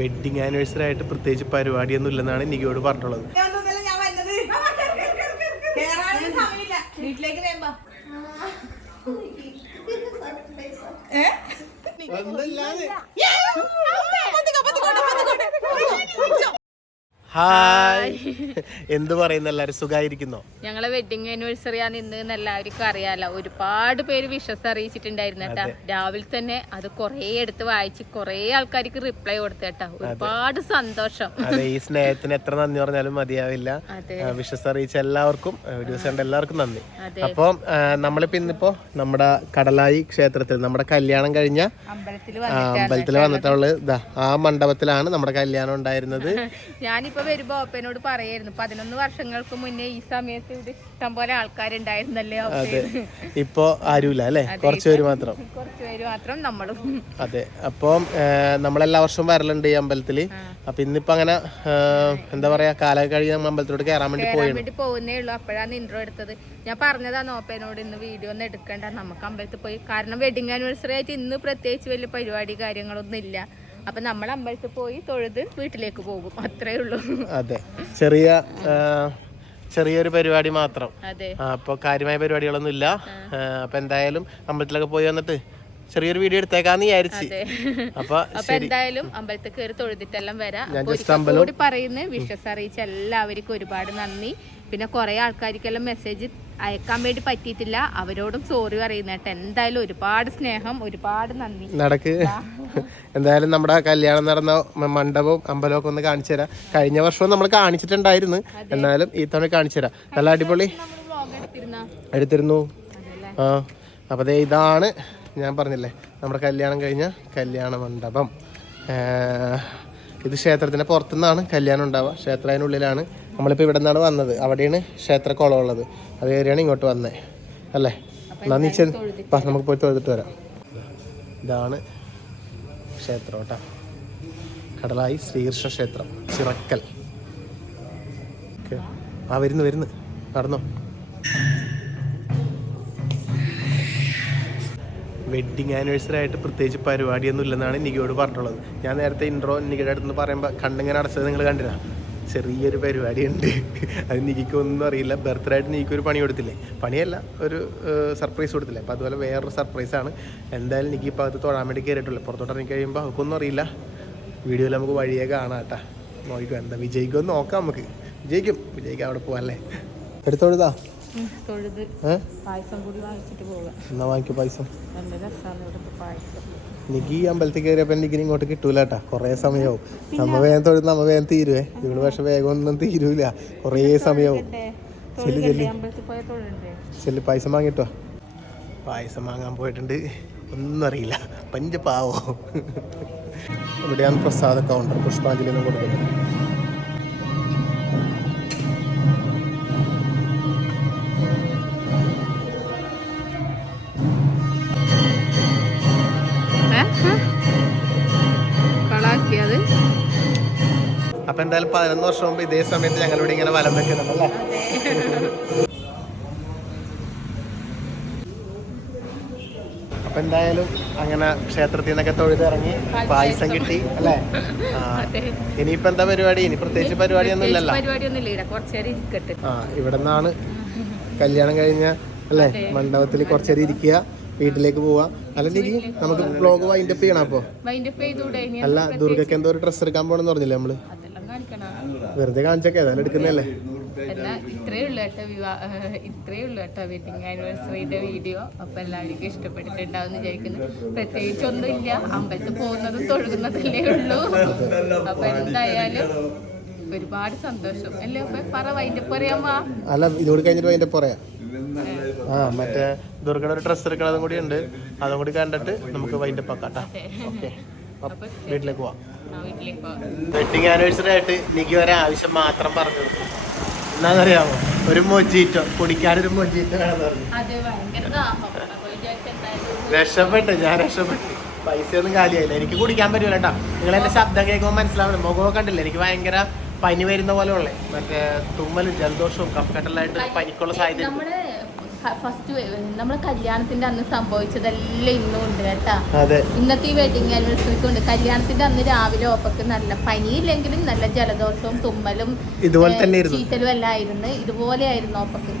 Wedding anniversary ആയിട്ട് പ്രത്യേകിച്ച് പരിപാടിയൊന്നും ഇല്ലെന്നാണ് നികിയോട് പറഞ്ഞിട്ടുള്ളത്. ഹായ്, എന്ത് പറയുന്നു? എല്ലാരും സുഖായിരിക്കുന്നോ? ഞങ്ങളെ വെഡിങ് ആനിവേഴ്സറി ആണ് ഇന്ന് എല്ലാവർക്കും അറിയാലോ. ഒരുപാട് പേര് വിഷസ് അറിയിച്ചിട്ടുണ്ടായിരുന്നു കേട്ടാ. രാവിലെ തന്നെ അത് കൊറേ എടുത്ത് വായിച്ച് കൊറേ ആൾക്കാർക്ക് റിപ്ലൈ കൊടുത്തു കേട്ടാ. ഒരുപാട് സന്തോഷം. അതെ, ഈ സ്നേഹത്തിന് എത്ര നന്ദി പറഞ്ഞാലും മതിയാവില്ല. വിഷസ് അറിയിച്ച എല്ലാവർക്കും, വീഡിയോസ് കണ്ട എല്ലാവർക്കും നന്ദി. അപ്പം നമ്മളിപ്പോ ഇന്നിപ്പോ നമ്മുടെ കടലായി ക്ഷേത്രത്തിൽ നമ്മുടെ കല്യാണം കഴിഞ്ഞ അമ്പലത്തിൽ വന്നിട്ടുള്ളത് ആ മണ്ഡപത്തിലാണ് നമ്മുടെ കല്യാണം ഉണ്ടായിരുന്നത്. ഞാനിപ്പോ വരുമ്പോ ഓപ്പനോട് പറയായിരുന്നു 11 വർഷങ്ങൾക്ക് മുന്നേ ഈ സമയത്ത് ഇവിടെ ഇഷ്ടം പോലെ ആൾക്കാരുണ്ടായിരുന്നല്ലേ. അതെ, ഇപ്പൊ ആരുമില്ല അല്ലെ, കുറച്ചുപേര് മാത്രം നമ്മളും. അതെ, അപ്പം നമ്മളെല്ലാ വർഷവും വരലുണ്ട് ഈ അമ്പലത്തില്. അപ്പൊ ഇന്നിപ്പോ അങ്ങനെ എന്താ പറയാ, കാലം കഴിഞ്ഞ് നമ്മൾ അമ്പലത്തിലോട്ട് കയറാൻ വേണ്ടി പോകുന്നേ ഉള്ളൂ. അപ്പോഴാണ് ഇൻട്രോ എടുത്തത്. ഞാൻ പറഞ്ഞതാണ് ഓപ്പനോട് ഇന്ന് വീഡിയോ ഒന്നും എടുക്കണ്ട, നമുക്ക് അമ്പലത്തിൽ പോയി. കാരണം വെഡിങ് ആനിവേഴ്സറി ആയിട്ട് ഇന്ന് പ്രത്യേകിച്ച് വലിയ പരിപാടി കാര്യങ്ങളൊന്നും ഇല്ല. അപ്പൊ നമ്മൾ അമ്പലത്തിൽ പോയി തൊഴുത് വീട്ടിലേക്ക് പോകും, അത്രേ ഉള്ളൂ. അതെ, ചെറിയൊരു പരിപാടി മാത്രം. അപ്പൊ കാര്യമായ പരിപാടികളൊന്നും ഇല്ല. അപ്പൊ എന്തായാലും അമ്പലത്തിലൊക്കെ പോയി വന്നിട്ട് ചെറിയൊരു വീഡിയോ എടുത്തേക്കാന്ന് വിചാരിച്ചു. അപ്പൊ എന്തായാലും അമ്പലത്തിൽ കയറി തൊഴുതിട്ടെല്ലാം വരാം. കൂടി പറയുന്ന വിശ്വസ് അറിയിച്ച എല്ലാവർക്കും ഒരുപാട് നന്ദി. പിന്നെ കുറെ ആൾക്കാർക്കെല്ലാം മെസ്സേജ് അയക്കാൻ വേണ്ടി പറ്റിയിട്ടില്ല, അവരോടും സോറി പറയുന്നേട്ടെ. എന്തായാലും ഒരുപാട് സ്നേഹം, ഒരുപാട് നന്ദി. നടക്ക്. എന്തായാലും നമ്മുടെ കല്യാണം നടന്ന മണ്ഡപവും അമ്പലവും ഒക്കെ ഒന്ന് കാണിച്ചു തരാം. കഴിഞ്ഞ വർഷവും നമ്മൾ കാണിച്ചിട്ടുണ്ടായിരുന്നു, എന്നാലും ഈ തവണ കാണിച്ചു തരാം. നല്ല അടിപൊളി എടുത്തിരുന്നു. അപ്പൊ ഇതാണ് ഞാൻ പറഞ്ഞില്ലേ നമ്മുടെ കല്യാണം കഴിഞ്ഞ കല്യാണ മണ്ഡപം. ഇത് ക്ഷേത്രത്തിന്റെ പുറത്തുനിന്നാണ് കല്യാണം ഉണ്ടാവുക, ക്ഷേത്രത്തിനുള്ളിലാണ്. നമ്മളിപ്പോൾ ഇവിടെ നിന്നാണ് വന്നത്, അവിടെയാണ് ക്ഷേത്രക്കുളം ഉള്ളത്. അത് കയറിയാണ് ഇങ്ങോട്ട് വന്നത് അല്ലേ. നമുക്ക് പോയി തൊഴുതിട്ട് വരാം. ഇതാണ് ക്ഷേത്രം കേട്ടോ, കടലായി ശ്രീകൃഷ്ണ ക്ഷേത്രം, ചിറക്കൽ. വരുന്നു നടന്നോ. വെഡിങ് ആനിവേഴ്സറി ആയിട്ട് പ്രത്യേകിച്ച് പരിപാടിയൊന്നും ഇല്ലെന്നാണ് നികിയോട് പറഞ്ഞിട്ടുള്ളത്. ഞാൻ നേരത്തെ ഇൻട്രോ നികിയുടെ അടുത്ത് പറയുമ്പോൾ കണ്ടിങ്ങനെ അടച്ചത് നിങ്ങൾ കണ്ടില്ല. ചെറിയൊരു പരിപാടി ഉണ്ട്, അത് നികിക്കൊന്നും അറിയില്ല. ബർത്ത്ഡേ ആയിട്ട് നികിക്കൊരു പണി കൊടുത്തില്ലേ, പണിയല്ല ഒരു സർപ്രൈസ് കൊടുത്തില്ലേ. അപ്പോൾ അതുപോലെ വേറൊരു സർപ്രൈസാണ്. എന്തായാലും നികി ഇപ്പോൾ അത് തൊഴാൻ വേണ്ടി കയറിയിട്ടുള്ളൂ. പുറത്തോട്ട് ഇറങ്ങി കഴിയുമ്പോൾ അവൾക്കൊന്നും അറിയില്ല. വീഡിയോയിൽ നമുക്ക് വഴിയെ കാണാം കേട്ടാ. നോക്കിക്കോ, എന്താ വിജയിക്കുമെന്ന് നോക്കാം. നമുക്ക് വിജയിക്കാം അവിടെ പോവാല്ലേ. എടുത്തോഴുതാ എന്നാ വാങ്ങിക്കോ പായസം. നിക്ക് ഈ അമ്പലത്തിൽ കയറിയപ്പോ എനിക്ക് ഇങ്ങോട്ട് കിട്ടൂല കേട്ടാ, കൊറേ സമയമാവും. നമ്മ വേഗം തൊഴുത് നമ്മ വേഗം തീരുവേ. ഇവിടെ പക്ഷെ വേഗം ഒന്നും തീരൂല, കൊറേ സമയമാവും. ചെല്ലി പായസം വാങ്ങിട്ടോ. പായസം വാങ്ങാൻ പോയിട്ടുണ്ട്, ഒന്നും അറിയില്ല, പഞ്ചപാവോ. ഇവിടെയാണ് പ്രസാദ കൗണ്ടർ, പുഷ്പാഞ്ജലി ഒന്നും കൊടുക്കുന്നത്. അപ്പൊ എന്തായാലും 11 വർഷം മുമ്പ് ഇതേ സമയത്ത് ഞങ്ങളിവിടെ ഇങ്ങനെ വലം വെക്കുന്നുണ്ടല്ലേ. അപ്പൊ എന്തായാലും അങ്ങനെ ക്ഷേത്രത്തിൽ നിന്നൊക്കെ തൊഴുതിറങ്ങി പായസം കിട്ടി അല്ലേ. ഇനിയിപ്പോ എന്താ പരിപാടി? ഇനി പ്രത്യേകിച്ച് പരിപാടിയൊന്നും ഇല്ലല്ലോ. ഇവിടെ നിന്നാണ് കല്യാണം കഴിഞ്ഞ അല്ലേ മണ്ഡപത്തിൽ കുറച്ചേരം ഇരിക്കുക, വീട്ടിലേക്ക് പോവാ. അല്ലെങ്കിൽ നമുക്ക് വ്ലോഗ് വൈൻഡപ്പ് ചെയ്യണം. അപ്പൊ അല്ല, ദുർഗക്ക് എന്തോ ഒരു ഡ്രസ്സ് എടുക്കാൻ പോണെന്ന് പറഞ്ഞില്ലേ നമ്മള്, വെറുതെ കാണിച്ചൊക്കെ ഏതായാലും എടുക്കുന്നല്ലേ. ഇത്രയേ ഉള്ളൂ കേട്ടോ വെഡിങ് ആനിവേഴ്സറിയുടെ വീഡിയോ. അപ്പൊ എല്ലാവർക്കും ഇഷ്ടപ്പെട്ടിട്ടുണ്ടാവും വിചാരിക്കുന്നു. പ്രത്യേകിച്ച് ഒന്നും ഇല്ല, അമ്പലത്തിൽ പോകുന്നതും തൊഴുകുന്നതല്ലേ ഉള്ളൂ. അപ്പൊ എന്തായാലും ഒരുപാട് സന്തോഷം അല്ലേ. പറ വൈൻഡപ്പ് പറയാമോ? അല്ല, ഇതോട് കഴിഞ്ഞിട്ട് വൈൻഡപ്പ് പറയാം. മറ്റേ ദുർഗയുടെ ഒരു ഡ്രസ്സ് എടുക്കണതും കൂടി ഉണ്ട്, അതും കൂടി കണ്ടിട്ട് നമുക്ക് വൈൻഡപ്പ് ആക്കാം. ഓക്കെ, വീട്ടിലേക്ക് പോവാം. വെഡിങ് ആനിവേഴ്സറി ആയിട്ട് എനിക്ക് ഒരു ആവശ്യം മാത്രം പറഞ്ഞു. എന്താണെന്നറിയാമോ? ഒരു മൊജീറ്റോ കുടിക്കാനൊരു മൊജീറ്റോ വേണമെന്ന് പറഞ്ഞു. ഞാൻ രക്ഷപ്പെട്ടു. പൈസയൊന്നും കാലിയായില്ല, എനിക്ക് കുടിക്കാൻ പറ്റൂല കേട്ടോ. നിങ്ങൾ എന്റെ ശബ്ദം കേൾക്കുമ്പോൾ മനസ്സിലാവണം. മുഖമൊക്കെ കണ്ടില്ല, എനിക്ക് ഭയങ്കര പനി വരുന്ന പോലെ ഉള്ളേ. മറ്റേ തുമ്മലും ജലദോഷവും കഫക്കെട്ടലായിട്ട് പനിക്കുള്ള സാധ്യത. ഫസ്റ്റ് നമ്മളെ കല്യാണത്തിന്റെ അന്ന് സംഭവിച്ചതെല്ലാം ഇന്നും ഉണ്ട് കേട്ടാ. അതെ, ഇന്നത്തെ ഈ വെഡിങ് ആനിവേഴ്സറിക്ക് ഉണ്ട്. കല്യാണത്തിന്റെ അന്ന് രാവിലെ ഓപ്പക്ക് നല്ല പനിയില്ലെങ്കിലും നല്ല ജലദോഷവും തുമ്മലും ഇതുപോലെ തന്നെ ചീറ്റലും എല്ലാം ആയിരുന്നു. ഇതുപോലെ ആയിരുന്നു ഓപ്പക്ക്.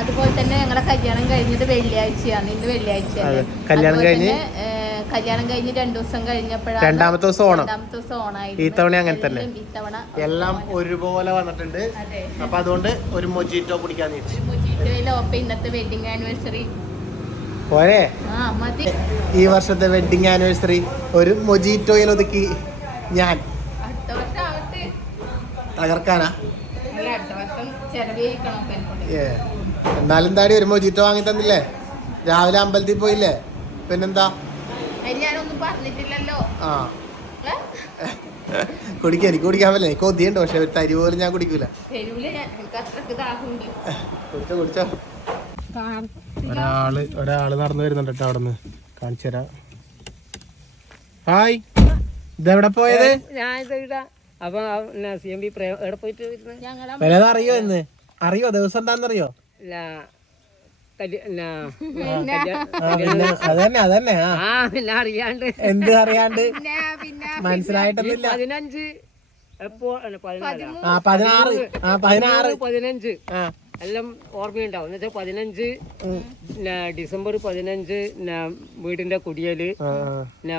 അതുപോലെ തന്നെ ഞങ്ങളെ കല്യാണം കഴിഞ്ഞത് വെള്ളിയാഴ്ചയാണ്. ഇന്ന് വെള്ളിയാഴ്ചയാണ്. കല്യാണം കഴിഞ്ഞ് 2 ദിവസം കഴിഞ്ഞപ്പോഴാണ് രണ്ടാമത്തെ ദിവസം ഓണായിരുന്നു. ഈ തവണ അങ്ങനെ തന്നെ എല്ലാം ഒരുപോലെ വന്നിട്ടുണ്ട്. അപ്പൊ അതുകൊണ്ട് ഒരു മൊജിറ്റോ കുടിക്കാൻ ഇന്നത്തെ വെഡിങ് ആനിവേഴ്സറി പോരെ. മതി. ഈ വർഷത്തെ വെഡിങ് ആനിവേഴ്സറി ഒരു മൊജിറ്റോയിൽ ഒതുക്കി ഞാൻ അടുത്ത വർഷം ആവട്ടെ. തകർക്കാനാ. അടുത്ത വർഷം ചെലവഴിക്കണം. എന്നാലും താടി ഒരു മൊജിറ്റോ വാങ്ങി തന്നില്ലേ? രാവിലെ അമ്പലത്തിൽ പോയില്ലേ? പിന്നെന്താ? ഞാനൊന്നും പറഞ്ഞിട്ടില്ലല്ലോ. എനിക്ക് കുടിക്കാൻ പറ്റില്ല. എനിക്ക് കൊതിയുണ്ട്, പക്ഷെ ഒരു തരി പോലും ഞാൻ കുടിക്കൂല. കുടിച്ചോ. ഒരാള് നടന്നു വരുന്നുണ്ട് കേട്ടോ. അവിടെ നിന്ന് കാണിച്ചു തരാം. ഹായ്, ഇതെവിടെ പോയത്? അറിയോ എന്ന് അറിയോ? ദിവസം എന്താന്നറിയോ? അതന്നെ അറിയാണ്ട് എന്ത് അറിയാണ്ട് മനസ്സിലായിട്ടൊന്നുമില്ല. 15 എല്ലാം ഓർമ്മയുണ്ടാവും. എന്ന് വെച്ചാൽ 15 ഡിസംബർ 15 വീടിന്റെ കുടിയല്,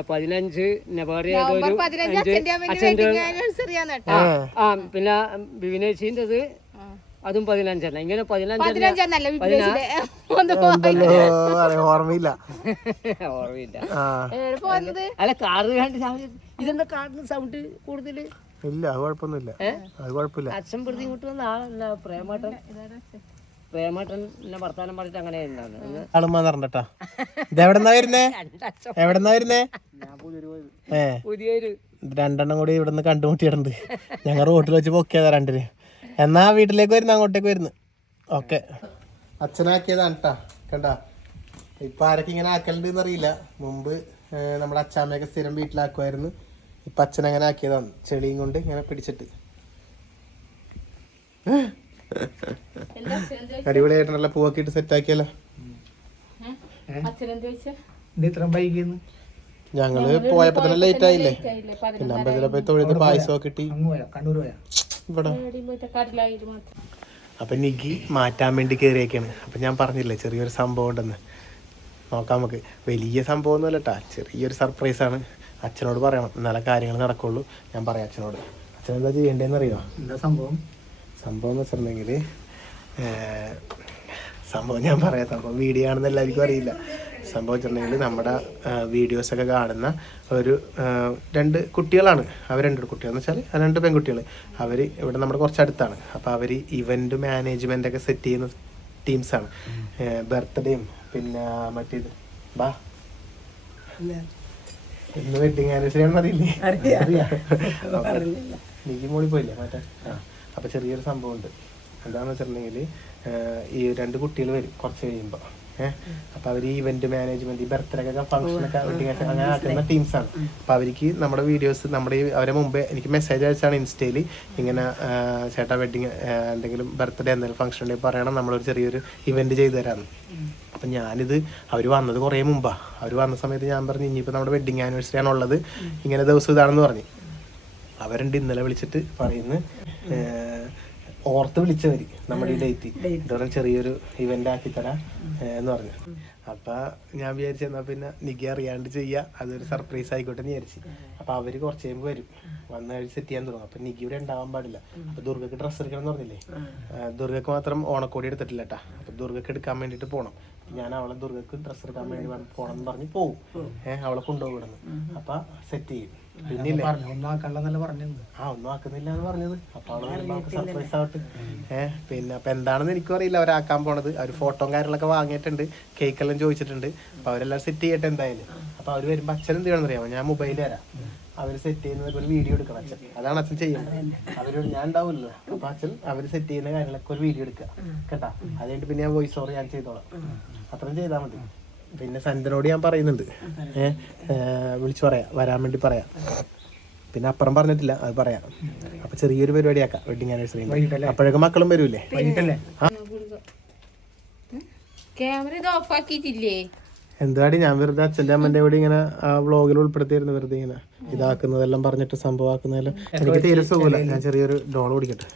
15 വേറെ പിന്നെ ബിവിനേശിൻ്റെത് അതും 15 ഇങ്ങനെ 15 ഓർമ്മയില്ല. അല്ല കാറ് കണ്ട് ഇതെന്താ കാറിന് സൗണ്ട് കൂടുതല്? ഇല്ല, അത് കുഴപ്പമൊന്നുമില്ല. അച്ഛൻ പ്രതി ഇങ്ങോട്ട് വന്ന ആളല്ല പ്രേമേട്ടൻ എന്നെ വർത്താനം പറഞ്ഞിട്ട് അങ്ങനെ ആളുമാറിട്ടാ. ഇതെവിടെന്നാ വരുന്നേ? പുതിയൊരു 2 കൂടി ഇവിടെ നിന്ന് കണ്ടുമുട്ടിയിട്ടുണ്ട്. ഞങ്ങൾ റോട്ടിൽ വെച്ച് പൊക്കിയതാ 2. എന്നാ വീട്ടിലേക്ക് വരുന്നു, അങ്ങോട്ടേക്ക് വരുന്നു. ഓക്കെ, അച്ഛനാക്കിയതാണ് കേട്ടാ. കണ്ടാ, ഇപ്പൊ ആരൊക്കെ ഇങ്ങനെ ആക്കലുണ്ട് എന്നറിയില്ല. മുമ്പ് നമ്മുടെ അച്ഛാമ്മയൊക്കെ സ്ഥിരം വീട്ടിലാക്കുമായിരുന്നു. ഇപ്പൊ അച്ഛൻ അങ്ങനെ ആക്കിയതാണ്, ചെളിയും കൊണ്ട് ഇങ്ങനെ പിടിച്ചിട്ട്. അടിപൊളിയായിട്ടുള്ള പൂവൊക്കെ ഇട്ട് സെറ്റ് ആക്കിയല്ലോ. ഞങ്ങള് പോയപ്പോ തന്നെ ലേറ്റ് ആയില്ലേ. പിന്നെ അമ്പലത്തിലെ പോയി തൊഴുത് പായസമൊക്കെ കിട്ടി ഇവിടെ. അപ്പൊ നിഗി മാറ്റാൻ വേണ്ടി കയറിയൊക്കെയാണ്. അപ്പൊ ഞാൻ പറഞ്ഞില്ലേ ചെറിയൊരു സംഭവം ഉണ്ടെന്ന്. നോക്കാം നമുക്ക്. വലിയ സംഭവം ഒന്നും അല്ലട്ടാ, ചെറിയൊരു സർപ്രൈസാണ്. അച്ഛനോട് പറയണം, എന്നാലേ കാര്യങ്ങൾ നടക്കുള്ളൂ. ഞാൻ പറയാം അച്ഛനോട്. അച്ഛൻ എന്താ ചെയ്യേണ്ടതെന്ന് അറിയോ? എന്താ സംഭവം എന്ന് വെച്ചിട്ടുണ്ടെങ്കിൽ, സംഭവം ഞാൻ പറയാം. സംഭവം വീഡിയോ ആണെന്ന് എല്ലാവർക്കും അറിയില്ല. സംഭവം വെച്ചിട്ടുണ്ടെങ്കിൽ നമ്മുടെ വീഡിയോസൊക്കെ കാണുന്ന ഒരു 2 കുട്ടികളാണ്. അവർ 2 കുട്ടികളെന്ന് വെച്ചാൽ 2 പെൺകുട്ടികൾ. അവർ ഇവിടെ നമ്മുടെ കുറച്ചടുത്താണ്. അപ്പോൾ അവർ ഇവൻറ്റ് മാനേജ്മെൻ്റൊക്കെ സെറ്റ് ചെയ്യുന്ന ടീംസാണ്. ബർത്ത്ഡേയും പിന്നെ മറ്റേത് ഇന്ന് വെഡിങ് ആനിവേഴ്സറി ആണെന്ന് അറിയില്ലേ? എനിക്ക് മോളി പോയില്ലേ മറ്റേ. അപ്പോൾ ചെറിയൊരു സംഭവം ഉണ്ട്. എന്താണെന്ന് വെച്ചിട്ടുണ്ടെങ്കിൽ ഈ 2 കുട്ടികൾ വരും കുറച്ച് കഴിയുമ്പോൾ. അപ്പോൾ അവർ ഈ ഇവന്റ് മാനേജ്മെന്റ്, ഈ ബർത്ത്ഡേ ഒക്കെ ഫംഗ്ഷനൊക്കെ വെഡിങ് അങ്ങനെ ആക്കുന്ന ടീംസാണ്. അപ്പോൾ അവർക്ക് നമ്മുടെ വീഡിയോസ് അവരെ മുമ്പേ എനിക്ക് മെസ്സേജ് അയച്ചാണ് ഇൻസ്റ്റയിൽ. ഇങ്ങനെ ചേട്ടാ വെഡിങ് എന്തെങ്കിലും ബർത്ത്ഡേ എന്തെങ്കിലും ഫംഗ്ഷൻ ഉണ്ടെങ്കിൽ പറയണം, നമ്മളൊരു ചെറിയൊരു ഇവന്റ് ചെയ്തു തരാമെന്ന്. അപ്പം ഞാനിത് അവർ വന്നത് കുറേ മുമ്പാണ്. അവർ വന്ന സമയത്ത് ഞാൻ പറഞ്ഞു ഇനിയിപ്പോൾ നമ്മുടെ വെഡിങ് ആനിവേഴ്സറി ആണുള്ളത്, ഇങ്ങനെ ദിവസം ഇതാണെന്ന് പറഞ്ഞു. അവരുണ്ട് ഇന്നലെ വിളിച്ചിട്ട് പറയുന്നു, ഓർത്ത് വിളിച്ചവർ നമ്മുടെ ഈ ഡേറ്റ് ഇതോടെ ചെറിയൊരു ഇവന്റ് ആക്കി തരാം എന്ന് പറഞ്ഞു. അപ്പൊ ഞാൻ വിചാരിച്ചു എന്നാൽ പിന്നെ നിഗി അറിയാണ്ട് ചെയ്യാം, അതൊരു സർപ്രൈസ് ആയിക്കോട്ടെ എന്ന് വിചാരിച്ചു. അപ്പൊ അവര് കുറച്ച് കഴിയുമ്പോൾ വരും, വന്ന് കഴിഞ്ഞ് സെറ്റ് ചെയ്യാൻ തുടങ്ങും. അപ്പൊ നിഗി ഇവിടെ ഉണ്ടാവാൻ പാടില്ല. അപ്പൊ ദുർഗക്ക് ഡ്രസ്സ് എടുക്കണം എന്ന് പറഞ്ഞില്ലേ, ദുർഗക്ക് മാത്രം ഓണക്കോടി എടുത്തിട്ടില്ല കേട്ടാ. അപ്പൊ ദുർഗക്ക് എടുക്കാൻ വേണ്ടിട്ട് പോകണം. ഞാൻ അവളെ ദുർഗക്ക് ഡ്രസ്സ് എടുക്കാൻ വേണ്ടി പോകണം എന്ന് പറഞ്ഞ് പോവും. അവളെ കൊണ്ടുപോകുന്നു. അപ്പൊ സെറ്റ് ചെയ്യും. പിന്നില്ലേ ഒന്നും ആക്കുന്നില്ല എന്ന് പറഞ്ഞത്. അപ്പൊ അവള് സർപ്രൈസ് ആവട്ടെ. പിന്നെ അപ്പൊ എന്താണെന്ന് എനിക്കും അറിയില്ല അവരാക്കാൻ പോണത്. അവർ ഫോട്ടോയും കാര്യങ്ങളൊക്കെ വാങ്ങിയിട്ടുണ്ട്, കേക്കെല്ലാം ചോദിച്ചിട്ടുണ്ട്. അപ്പൊ അവരെല്ലാം സെറ്റ് ചെയ്യട്ടെ എന്തായാലും. അപ്പൊ അവര് വരുമ്പോ അച്ഛൻ എന്ത് ചെയ്യണമെന്ന് അറിയാമോ? ഞാൻ മൊബൈലിൽ തരാം, അവര് സെറ്റ് ചെയ്യുന്നത് ഒരു വീഡിയോ എടുക്കണം അച്ഛൻ. അതാണ് അച്ഛൻ ചെയ്യുന്നത്. അവരോട് ഞാൻ ഉണ്ടാവില്ലല്ലോ. അപ്പൊ അച്ഛൻ അവര് സെറ്റ് ചെയ്യുന്ന കാര്യങ്ങളൊക്കെ ഒരു വീഡിയോ എടുക്കുക കേട്ടാ. അത് കഴിഞ്ഞിട്ട് പിന്നെ ഞാൻ വോയിസ് ഓവർ ഞാൻ ചെയ്തോളാം. അത്രയും ചെയ്താൽ മതി. പിന്നെ സന്ധ്യനോട് ഞാൻ പറയുന്നുണ്ട്, വിളിച്ചു പറയാം, വരാൻ വേണ്ടി പറയാം. പിന്നെ അപ്പുറം പറഞ്ഞിട്ടില്ല, അത് പറയാം. അപ്പൊ ചെറിയൊരു പരിപാടിയാക്കാം വെഡിങ് ആനിവേഴ്സറി. അപ്പോഴൊക്കെ മക്കളും വരൂലേ? ക്യാമറ ഇത് ഓഫ് ആക്കിയിട്ടില്ലേ? എന്താടി ഞാൻ വെറുതെ അച്ഛൻ്റെ അമ്മൻ്റെ കൂടെ ഇങ്ങനെ ആ വ്ളോഗിൽ ഉൾപ്പെടുത്തിയിരുന്നു, വെറുതെ ഇങ്ങനെ ഇതാക്കുന്നതെല്ലാം പറഞ്ഞിട്ട് സംഭവമാക്കുന്നതെല്ലാം എനിക്ക് തീരെ സുഖമില്ല. ഞാൻ ചെറിയൊരു ഡോൾ പിടിക്കട്ടെ.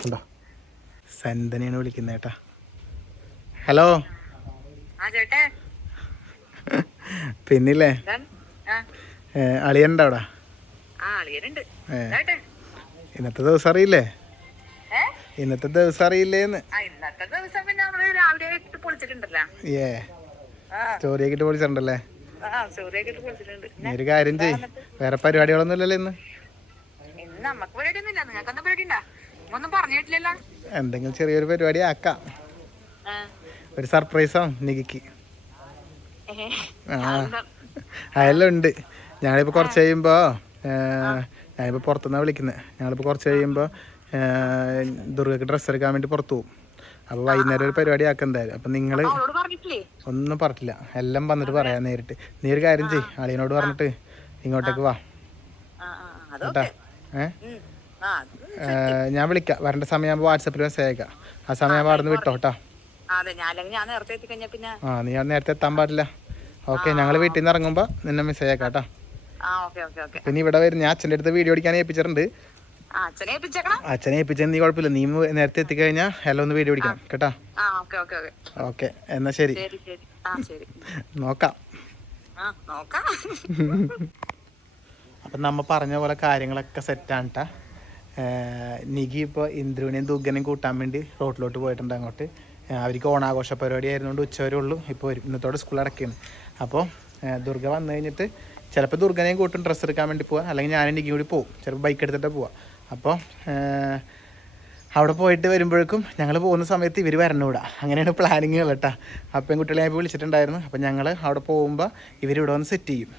കണ്ടോ, സന്തനെയാണ് വിളിക്കുന്നത് കേട്ടാ. ഹലോ. പിന്നില്ലേ അളിയനുണ്ട് അവിടെ? ഇന്നത്തെ ദിവസം അറിയില്ലേ? ഇന്നത്തെ ദിവസം അറിയില്ലേന്ന്? ഏ സ്റ്റോറിയൊക്കെ ഇട്ട് പൊളിച്ചിട്ടുണ്ടല്ലേ? നീ ഒരു കാര്യം ചെയ്, വേറെ പരിപാടികളൊന്നും ഇല്ലല്ലോ ഇന്ന്? എന്തെങ്കിലും ചെറിയൊരു പരിപാടി ആക്കാം. ഒരു സർപ്രൈസോ നികിക്ക്. അതെല്ലാം ഉണ്ട്. ഞങ്ങളിപ്പോൾ കുറച്ച് കഴിയുമ്പോൾ ഞാനിപ്പോൾ പുറത്തുനിന്നാണ് വിളിക്കുന്നത്. ഞങ്ങളിപ്പോൾ കുറച്ച് കഴിയുമ്പോൾ ദുർഗക്ക് ഡ്രസ്സ് എടുക്കാൻ വേണ്ടി പുറത്തു പോകും. അപ്പോൾ വൈകുന്നേരം ഒരു പരിപാടി ആക്കാം എന്തായാലും. അപ്പം നിങ്ങൾ ഒന്നും പറഞ്ഞില്ല, എല്ലാം വന്നിട്ട് പറയാം നേരിട്ട്. നീ ഒരു കാര്യം ചെയ്യ്, അളിയനോട് പറഞ്ഞിട്ട് ഇങ്ങോട്ടേക്ക് വാ കേട്ടാ. ഞാൻ വിളിക്കാം, വരേണ്ട സമയമാകുമ്പോൾ വാട്സപ്പിൽ മെസ്സേജ് അയക്കാം. ആ സമയമാകുമ്പോൾ അവിടെ നിന്ന് വിട്ടോ കേട്ടോ. നീ നേരത്തെ എത്താൻ പാടില്ല. ഓക്കെ, ഞങ്ങൾ വീട്ടിൽ നിന്ന് ഇറങ്ങുമ്പോൾ നിന്നെ മെസ്സേജ് അയക്കാം കേട്ടോ. പിന്നെ ഇവിടെ വരും, ഞാൻ അച്ഛൻ്റെ അടുത്ത് വീഡിയോ പിടിക്കാൻ ഏൽപ്പിച്ചിട്ടുണ്ട്. അച്ഛനെ ഏൽപ്പിച്ചാൽ നീ കുഴപ്പമില്ല, നീ നേരത്തെ എത്തിക്കഴിഞ്ഞാൽ എല്ലാം ഒന്ന് വീഡിയോ പിടിക്കണം കേട്ടോ. ഓക്കെ എന്നാ ശരി, നോക്കാം. അപ്പം നമ്മ പറഞ്ഞ പോലെ കാര്യങ്ങളൊക്കെ സെറ്റാണ് കേട്ടാ. നികി ഇപ്പോൾ ഇന്ദ്രുവിനെയും ദുർഗനെയും കൂട്ടാൻ വേണ്ടി റോട്ടിലോട്ട് പോയിട്ടുണ്ട് അങ്ങോട്ട്. അവർക്ക് ഓണാഘോഷ പരിപാടി ആയിരുന്നുകൊണ്ട് ഉച്ചവരെ ഉള്ളൂ. ഇപ്പോൾ വരും, ഇന്നത്തോടെ സ്കൂൾ അടക്കുകയാണ്. അപ്പോൾ ദുർഗ വന്നു കഴിഞ്ഞിട്ട് ചിലപ്പോൾ ദുർഗനെയും കൂട്ടും ഡ്രസ്സ് എടുക്കാൻ വേണ്ടി പോവാം, അല്ലെങ്കിൽ ഞാനും നികിയും കൂടി പോകും. ചിലപ്പോൾ ബൈക്ക് എടുത്തിട്ട് പോവാം. അപ്പോൾ അവിടെ പോയിട്ട് വരുമ്പോഴേക്കും ഞങ്ങൾ പോകുന്ന സമയത്ത് ഇവർ വരണൂടാ. അങ്ങനെയാണ് പ്ലാനിങ്ങുകൾ കേട്ടോ. അപ്പം കുട്ടികളെ ഞാൻ വിളിച്ചിട്ടുണ്ടായിരുന്നു. അപ്പം ഞങ്ങൾ അവിടെ പോകുമ്പോൾ ഇവരിവിടെ വന്ന് സെറ്റ് ചെയ്യും.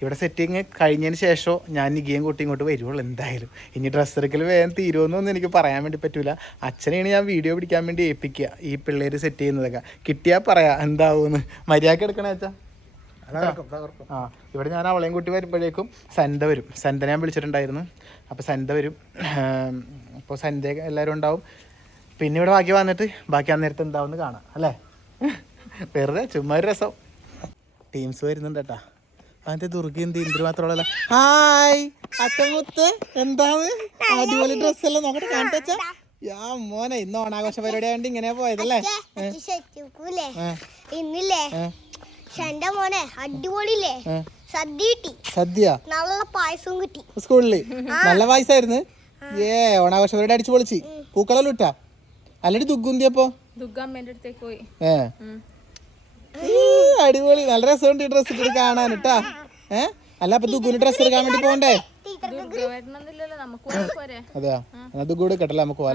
ഇവിടെ സെറ്റിങ് കഴിഞ്ഞതിന് ശേഷം ഞാൻ നികിയും കൂട്ടി ഇങ്ങോട്ട് വരുവുള്ളൂ എന്തായാലും. ഇനി ഡ്രസ്സ് എടുക്കൽ വേഗം തീരുമെന്നൊന്നും എനിക്ക് പറയാൻ വേണ്ടി പറ്റില്ല. അച്ഛനെയാണ് ഞാൻ വീഡിയോ പിടിക്കാൻ വേണ്ടി ഏൽപ്പിക്കുക. ഈ പിള്ളേർ സെറ്റ് ചെയ്യുന്നതൊക്കെ കിട്ടിയാൽ പറയാം എന്താവുമെന്ന്. മര്യാദക്ക് എടുക്കണേ അച്ഛാ. ആ ഇവിടെ ഞാൻ അവളെയും കൂട്ടി വരുമ്പോഴേക്കും സന്ധ്യ വരും. സന്ധ്യ ഞാൻ വിളിച്ചിട്ടുണ്ടായിരുന്നു. അപ്പോൾ സന്ധ്യ വരും. അപ്പോൾ സന്ധ്യ എല്ലാവരും ഉണ്ടാവും. പിന്നെ ഇവിടെ ബാക്കി വന്നിട്ട് ബാക്കി അന്നേരത്ത് എന്താവുമെന്ന് കാണാം അല്ലേ. വെറുതെ ചുമ്മാ ഒരു രസം. ടീംസ് വരുന്നുണ്ട് കേട്ടാ. അതിന്റെ ദുർഗ എന്ത് ഇന്ദ്രു മാത്രമുള്ള. ഹായ് അച്ഛമുത്ത്, എന്താണ് അടിപൊളി ഡ്രസ്സെല്ലാം നോക്കട്ടെ കാണിച്ച. യാ മോനെ, ഇന്ന് ഓണാഘോഷ പരിപാടി ആയതുകൊണ്ട് ഇങ്ങനെ പോയതല്ലേ. ഇന്നില്ലേ എന്റെ മോനെ അടിപൊളിയില്ലേ സദ്യ കിട്ടി. സദ്യ നല്ല പായസവും കിട്ടി സ്കൂളില്. നല്ല പായസായിരുന്നു. ഓണാഘോഷ പരിപാടി അടിച്ചു പൊളിച്ച്. പൂക്കളെല്ലാം ഇട്ടാ അല്ലടി ദുഗുന്തിയപ്പോ ദുർഗമ്മേന്റെ അടുത്തേക്ക് പോയി. അടിപൊളി, നല്ല രസമുണ്ട് ഈ ഡ്രസ് ഇട്ട് കാണാൻ കേട്ടാ. അല്ല അപ്പൊ ദുഗുന് ഡ്രസ് എടുക്കാൻ വേണ്ടി പോണ്ടേ? അതെയാ, ദുഗൂട് കേട്ടല്ലേ നമുക്ക് പോവാ.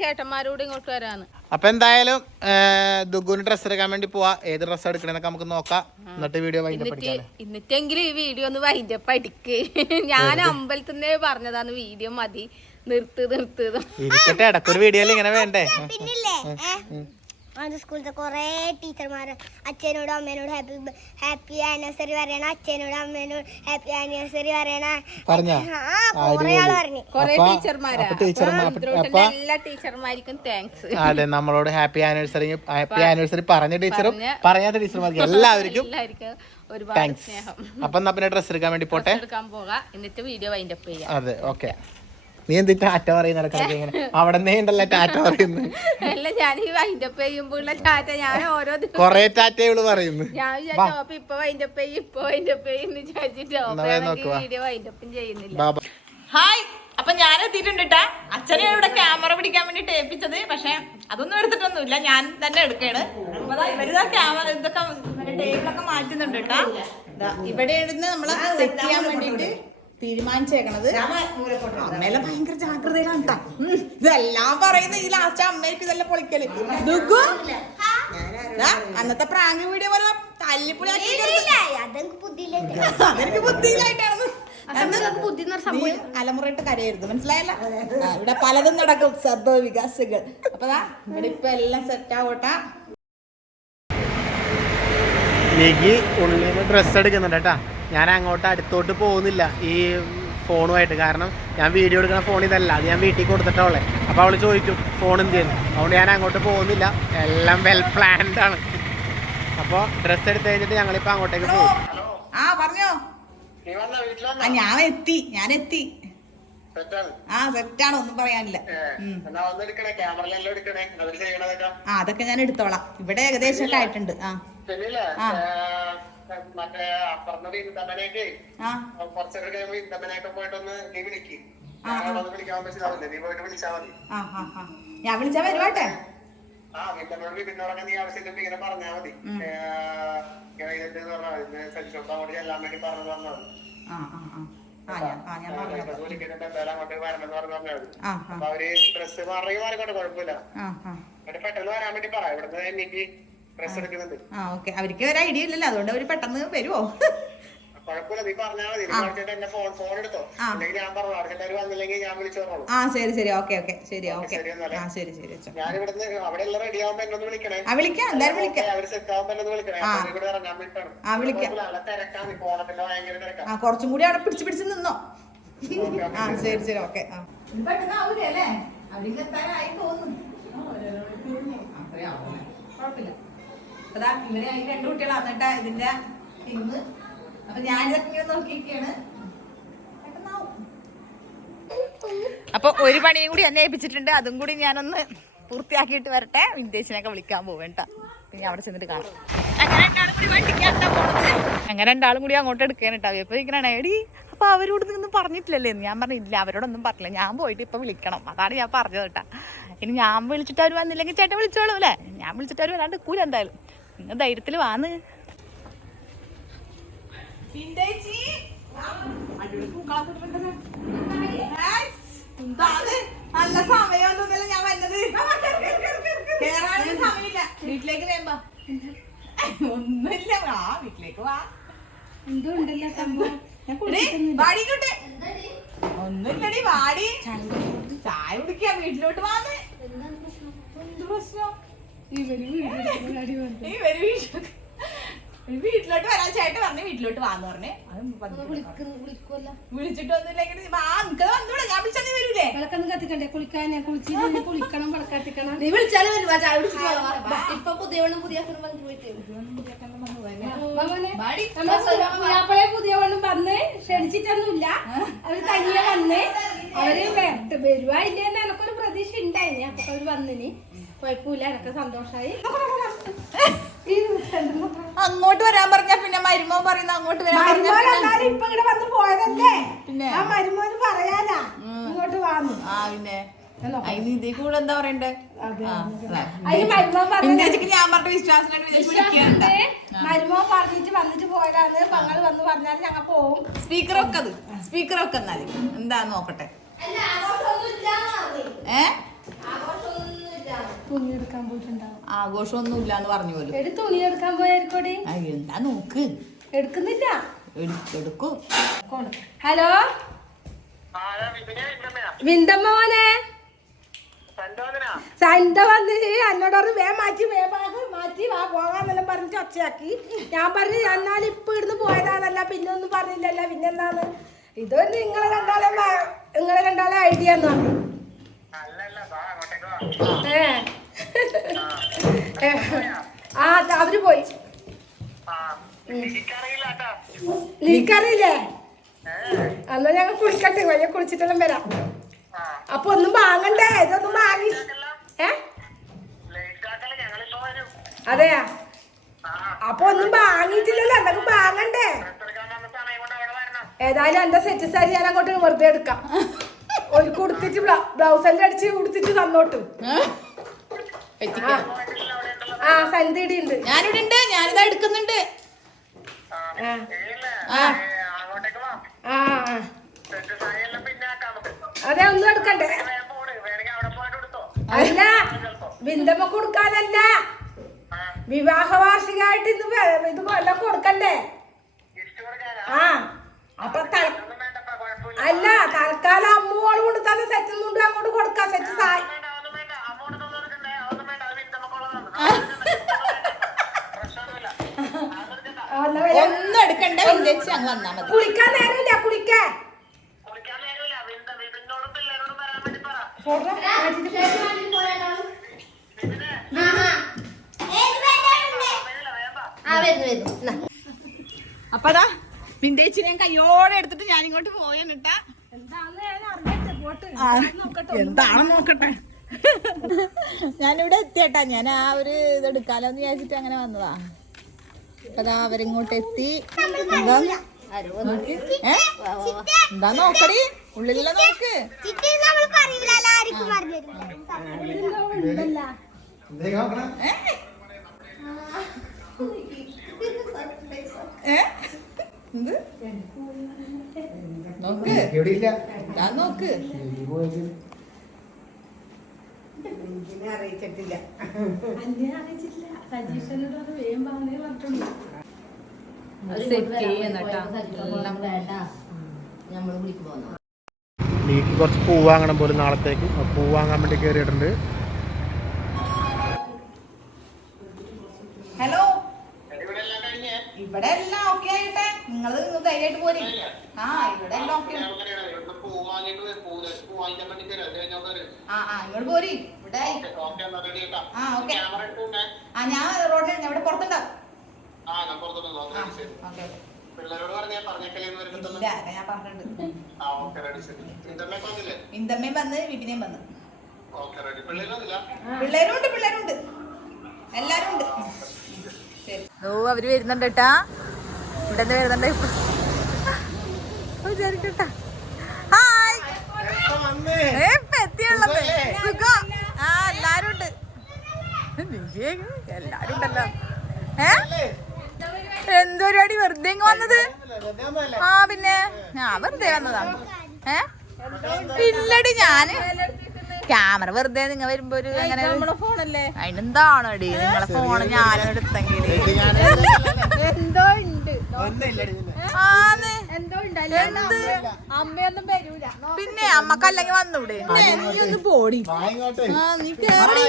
ചേട്ടന്മാരോട് ഇങ്ങോട്ട് വരാന്ന്. അപ്പൊ എന്തായാലും ദുഗുന് ഡ്രസ് എടുക്കാൻ വേണ്ടി പോവാ. ഏത് ഡ്രസ് എടുക്കണെന്നൊക്കെ നമുക്ക് നോക്കാം. എന്നിട്ട് വീഡിയോ എന്നിട്ടെങ്കിലും ഈ വീഡിയോ ഒന്ന് വൈൻഡപ്പ് അടിക്ക്. ഞാൻ അമ്പലത്തിന്നേ പറഞ്ഞതാണ് വീഡിയോ മതി, ഇരിക്കട്ടെ. ഇടക്കൊരു വീഡിയോയിൽ ഇങ്ങനെ വേണ്ടേ? പിന്നില്ലേ സ്കൂളിലത്തെ കൊറേ ടീച്ചർമാര് അച്ഛനോടും അമ്മേനോടും ഹാപ്പി ആനിവേഴ്സറി പറയണ, അച്ഛനോടും അമ്മേനോട് ഹാപ്പി ആനിവേഴ്സറി പറയണ കൊറേ ആള് പറഞ്ഞു. കൊറേ ടീച്ചർമാരാ. എല്ലാ ടീച്ചർമാർക്കും താങ്ക്സ്. അതെ, നമ്മളോട് ഹാപ്പി ആനിവേഴ്സറി പറഞ്ഞ ടീച്ചറും പറയാത്ത ടീച്ചർമാർക്കും എല്ലാവർക്കും ഒരുപാട് താങ്ക്സ്. സ്നേഹം. അപ്പൊ എന്നാ പിന്നെ ഡ്രസ് എടുക്കാൻ വേണ്ടി പോട്ടെ. എടുക്കാൻ പോകാം. എന്നിട്ട് വീഡിയോ വൈൻഡപ്പ് ചെയ്യാം. അതെ, ഓക്കെ. നീ എന്തി ടാറ്റ പറയുന്ന ഇങ്ങനെ അവിടെ ഉണ്ടല്ലോ ടാറ്റ പറയുന്നു. അല്ല, ഞാൻ ഈ വൈൻഡപ്പ് ചെയ്യുമ്പോൾ ടാറ്റ ഞാൻ ഓരോ കൊറേ ടാറ്റകള് പറയുന്നു. ഞാൻ വിചാരിച്ചു ഇപ്പൊ വൈൻഡപ്പ് ചെയ്യുന്നു വിചാരിച്ചിട്ട് വീഡിയോ വൈൻഡപ്പും ചെയ്യുന്നില്ല. ഹായ്, അപ്പൊ ഞാൻ എത്തിയിട്ടുണ്ട് കേട്ടാ. അച്ഛനെ ഇവിടെ ക്യാമറ പിടിക്കാൻ വേണ്ടി ഏൽപ്പിച്ചത്, പക്ഷെ അതൊന്നും എടുത്തിട്ടൊന്നുമില്ല, ഞാൻ തന്നെ എടുക്കാണ്. അപ്പൊ ഇവരിതാ ക്യാമറ ഇതൊക്കെ ടേബിളൊക്കെ മാറ്റുന്നുണ്ട് കേട്ടാ. ഇവിടെ ഇരുന്ന് നമ്മളെ സെറ്റ് ചെയ്യാൻ വേണ്ടിട്ട് തീരുമാനിച്ചേക്കണത്. അമ്മയെല്ലാം ഭയങ്കര ജാഗ്രതയിലാണ് കേട്ടാ. ഇതെല്ലാം പറയുന്നത് ഈ ലാസ്റ്റ് അമ്മയ്ക്ക് ഇതെല്ലാം പൊളിക്കല്. അന്നത്തെ പ്രാങ്ക് വീഡിയോ പോലെ തല്ലിപ്പൊളി അതെനിക്ക് ബുദ്ധിയിലായിട്ടാണ്. അലമുറയിട്ട് കരയരുത്, മനസ്സിലായല്ല. ഇവിടെ പലതും നടക്കും, സംഭവ വികാസങ്ങൾ. അപ്പൊ ഇവിടെ ഇപ്പൊ എല്ലാം സെറ്റ് ആവട്ടെ. നികി ഉള്ളിൽ നിന്ന് ഡ്രസ്സ് എടുക്കുന്നുണ്ട് കേട്ടാ. ഞാൻ അങ്ങോട്ട് അടുത്തോട്ട് പോകുന്നില്ല. ഈ ഫോണുമായിട്ട്. കാരണം ഞാൻ വീഡിയോ എടുക്കുന്ന ഫോൺ ഇതല്ല, അത് ഞാൻ വീട്ടിൽ കൊടുത്തിട്ടുള്ളേ. അപ്പോൾ അവൾ ചോദിക്കും ഫോൺ എന്ത് ചെയ്യുന്നു. അതുകൊണ്ട് ഞാൻ അങ്ങോട്ട് പോകുന്നില്ല, എല്ലാം വെൽ പ്ലാൻഡ് ആണ്. അപ്പോൾ ഡ്രസ്സ് എടുത്ത് കഴിഞ്ഞിട്ട് ഞങ്ങളിപ്പോൾ അങ്ങോട്ടേക്ക് പോകും. ആ പറഞ്ഞോ. ഞാൻ എത്തി. ആ സെറ്റാണ്, ഒന്നും പറയാനില്ല. ആ അതൊക്കെ ഞാൻ എടുത്തോളാം. ഇവിടെ ഏകദേശം ഒക്കെ ആയിട്ടുണ്ട്. ഞാൻ വിളിച്ചാ വരുവാട്ടെ. അവർക്ക് ഒരു ഐഡിയ ഇല്ലല്ലോ, അതുകൊണ്ട് അവര് പെട്ടെന്ന് വരുവോ? ആ ശരി ശരി, ഓക്കെ ഓക്കെ, ശരി ഓക്കെ. ആ ശരി ശരി, വിളിക്കാം, എന്തായാലും വിളിക്കാം. ആ വിളിക്കാം. ആ കുറച്ചും കൂടി അവിടെ പിടിച്ച് നിന്നോ. ആ ശരി ശരി, ഓക്കെ. പെട്ടെന്നാവൂലേ അല്ലേ? അവരിങ്ങെത്താനായി തോന്നുന്നു. കുഴപ്പമില്ല. അതാ ഇവരെ അതിന് 2 കുട്ടികളാണ് കേട്ടാ ഇതിന്റെ ഇന്ന്. അപ്പൊ ഞാനിതൊക്കെ ഇങ്ങനെ നോക്കിയിരിക്കാണ്. അപ്പൊ ഒരു പണിയും കൂടി എന്നെ ഏൽപ്പിച്ചിട്ടുണ്ട്, അതും കൂടി ഞാനൊന്ന് പൂർത്തിയാക്കിയിട്ട് വരട്ടെ. വിന്ദേശിനൊക്കെ വിളിക്കാൻ പോവേണ്ട, പിന്നെ അവിടെ ചെന്നിട്ട് കാണാം. അങ്ങനെ 2 കൂടി അങ്ങോട്ട് എടുക്കാനിട്ടാ. അപ്പൊ ഇങ്ങനെ എടി അപ്പൊ അവരോട് ഒന്നും പറഞ്ഞിട്ടില്ലല്ലേ? ഞാൻ പറഞ്ഞില്ല, അവരോടൊന്നും പറഞ്ഞില്ല, ഞാൻ പോയിട്ട് ഇപ്പൊ വിളിക്കണം, അതാണ് ഞാൻ പറഞ്ഞത് കേട്ടാ. ഇനി ഞാൻ വിളിച്ചിട്ട് അവർ വന്നില്ലെങ്കിൽ ചേട്ടൻ വിളിച്ചോളൂ അല്ലേ? ഞാൻ വിളിച്ചിട്ട് അവർ വരാണ്ട് കൂല. എന്തായാലും നിങ്ങൾ ധൈര്യത്തിൽ വാന്ന്. നല്ല സമയമൊന്നുമില്ല ഞാൻ വന്നത്. സമയമില്ല, വീട്ടിലേക്ക് വേമ്പോ ഒന്നുമില്ല. ആ വീട്ടിലേക്ക് വാ. എന്തുണ്ടല്ലോ സംഭവം? ഒന്നുമില്ലടി, വാടി ചായ കുടിക്കാം, വീട്ടിലോട്ട് വാന്ന്. എന്ത് പ്രശ്നം? വീട്ടിലോട്ട് വരാൻ ചേട്ടൻ പറഞ്ഞു, വീട്ടിലോട്ട് വാന്ന് പറഞ്ഞേ. വിളിച്ചിട്ടൊന്നുമില്ലെങ്കിൽ വന്നൂടെ, ഞാൻ വിളിച്ചാൽ നീ വരൂലേ? വിളക്കൊന്നും കത്തിക്കണ്ടേ? കുളിക്കാൻ കുളിക്കണം, വിളക്കത്തിക്കണം. നീ വിളിച്ചാലും വരുവാ, ചായ കുടിച്ചിട്ട് ഇപ്പൊ പുതിയ പുതിയ വണ്ണം വന്ന് ക്ഷണിച്ചിട്ടൊന്നുമില്ല. അവര് തനിയെ വന്ന് അവര് വരുവാ ഇല്ലെന്ന് എനക്കൊരു പ്രതീക്ഷ ഉണ്ടായിനി. അപ്പൊ അവര് വന്നിനി, കുഴപ്പമില്ല, എനക്ക് സന്തോഷായി. അങ്ങോട്ട് വരാൻ പറഞ്ഞ പിന്നെ മരുമോൻ പറയുന്ന അങ്ങോട്ട് വരാൻ ഇപ്പൊ ഇവിടെ വന്ന് പോയതല്ലേ, പിന്നെ ആ മരുമോന് പറയാനാ ഇങ്ങോട്ട് വന്നു. ആ പിന്നെ ഇതേ കൂടെ എന്താ പറയണ്ടേ? ഞാൻ പറഞ്ഞ വിശ്വാസം മരുമോൻ പറഞ്ഞിട്ട് വന്നിട്ട് പോയതാണ്. പങ്ങള് വന്ന് പറഞ്ഞാല് ഞങ്ങൾ പോവും. സ്പീക്കറൊക്കെ എന്നാല് എന്താന്ന് നോക്കട്ടെ. തുണിയെടുക്കാൻ പോയിട്ടുണ്ടാവും. ആഘോഷമൊന്നും ഇല്ലാന്ന് പറഞ്ഞു പോലും. തുണിയെടുക്കാൻ പോയായിരിക്കോടി. എന്താ നോക്ക്, എടുക്കുന്നില്ല. എടുക്കും. ഹലോ വിന്തമ്മ മോനെ, സന്ത വന്ന് എന്നോട് മാറ്റി മാറ്റി വാ പോകാന്നെല്ലാം പറഞ്ഞിട്ട് ഒച്ചയാക്കി. ഞാൻ പറഞ്ഞു എന്നാൽ ഇപ്പൊ ഇവിടുന്ന് പോയതാണല്ല, പിന്നെ ഒന്നും പറഞ്ഞില്ലല്ലോ, പിന്നെന്താന്ന്. ഇതൊരു നിങ്ങളെ കണ്ടാലേ ഐഡിയ എന്നാണ്. ആ അവര് പോയി. നീക്കറിയില്ലേ? എന്നാ ഞങ്ങൾ കുളിക്കട്ടെ, വയ്യ കുളിച്ചിട്ടെല്ലാം വരാം. അപ്പൊ ഒന്നും വാങ്ങണ്ടേ? ഇതൊന്നും വാങ്ങി അതെയാ? അപ്പൊ ഒന്നും വാങ്ങിയിട്ടില്ലല്ലോ, എന്തൊക്കെ വാങ്ങണ്ടേ? ഏതായാലും എന്റെ സെറ്റ് സാരി ഞാൻ അങ്ങോട്ട് വെറുതെ എടുക്കാം. ഒരു കുടുത്തിട്ട് ബ്ലൗസെല്ലാം അടിച്ച് കുടുത്തിട്ട് തന്നോട്ട്. ആ സന്ധ്യയുടെ ഉണ്ട്, ഞാനിവിടെ ഉണ്ട്, ഞാനിതാ എടുക്കുന്നുണ്ട്. അതെ ഒന്നും എടുക്കണ്ടേ? അല്ല ബിന്ദമ്മ കൊടുക്കാനല്ല, വിവാഹ വാർഷികമായിട്ട് ഇത് കൊല്ലം കൊടുക്കണ്ടേ? ആ അപ്പൊ അല്ല തൽക്കാലം അമ്മോള് കൊണ്ട് തന്നെ സെറ്റ് കൊണ്ട് അങ്ങോട്ട് കൊടുക്കാം. സെറ്റ് സായി ഒന്നും എടുക്കണ്ട, കുളിക്കാൻ നേരമില്ല. കുളിക്കാൻ അപ്പതാ വിന്റേജ് ഞാൻ കയ്യോടെ എടുത്തിട്ട് ഞാൻ ഇങ്ങോട്ട് പോയാനിട്ടാ. എന്താണെന്ന് നോക്കട്ടെ. ഞാനിവിടെ എത്തിയേട്ടാ. ഞാൻ ആ ഒരു ഇതെടുക്കാലോ എന്ന് വിചാരിച്ചിട്ട് അങ്ങനെ വന്നതാ. അപ്പതാ അവരിങ്ങോട്ട് എത്തി. എന്താ നോക്കടി, ഉള്ളിലുള്ള നോക്ക്. നോക്ക് എന്താ നോക്ക്. അറിയിച്ചിട്ടില്ല. സജീഷനോട് വേഗം പറഞ്ഞേ പറഞ്ഞിട്ടുണ്ട്. എനിക്ക് കുറച്ച് പൂ വാങ്ങണം പോലും നാളത്തേക്ക്. പൂ വാങ്ങാൻ വേണ്ടി കയറിയിട്ടുണ്ട്. ഹലോ, ഇവിടെ എല്ലാം ഓക്കെ ആയിട്ടെ. നിങ്ങൾ ധൈര്യമായിട്ട് പോരെ. ആ ഇവിടെ എല്ലാം ഓക്കെ. ഇങ്ങോട്ട് പോരി. ഇവിടെ ഓക്കെ. ഞാൻ റോഡിൽ ഇവിടെ പുറത്തുണ്ടാവും. ഇല്ല, ഞാൻ പറഞ്ഞിട്ടുണ്ട്. ഇന്ദമ്മയും വന്ന് വിപിനെയും വന്ന്. പിള്ളേരുണ്ട് എല്ലാരും ഉണ്ട്. ശരി. ഓ അവര് വരുന്നുണ്ട് കേട്ടാ. ഇവിടെ നിന്ന് വരുന്നുണ്ട് വിചാരിക്കട്ടാ. ഹായ്, എത്തിയുള്ളത് സുഖം. ആ എല്ലാരും ഉണ്ട്. എല്ലാരും ഉണ്ടല്ലോ. എന്തൊരു വെറുതെ ഇങ്ങ് വന്നത്? ആ പിന്നെ ഞാൻ വെറുതെ വന്നതാണ്. ഇല്ലടി ഞാന് ക്യാമറ വെറുതെ നിങ്ങൾ വരുമ്പോ ഒരു അങ്ങനെ ഫോണല്ലേ. അതിനെന്താണോ അടി നിങ്ങളെ ഫോണ് ഞാനും എടുത്തെങ്കിൽ എന്തോ ഉണ്ട്. അമ്മയൊന്നും വരൂല. പിന്നെ അമ്മക്ക് അല്ലെങ്കിൽ വന്നൂടെ? നീ ഒന്ന് പോടി. നീ കേറി.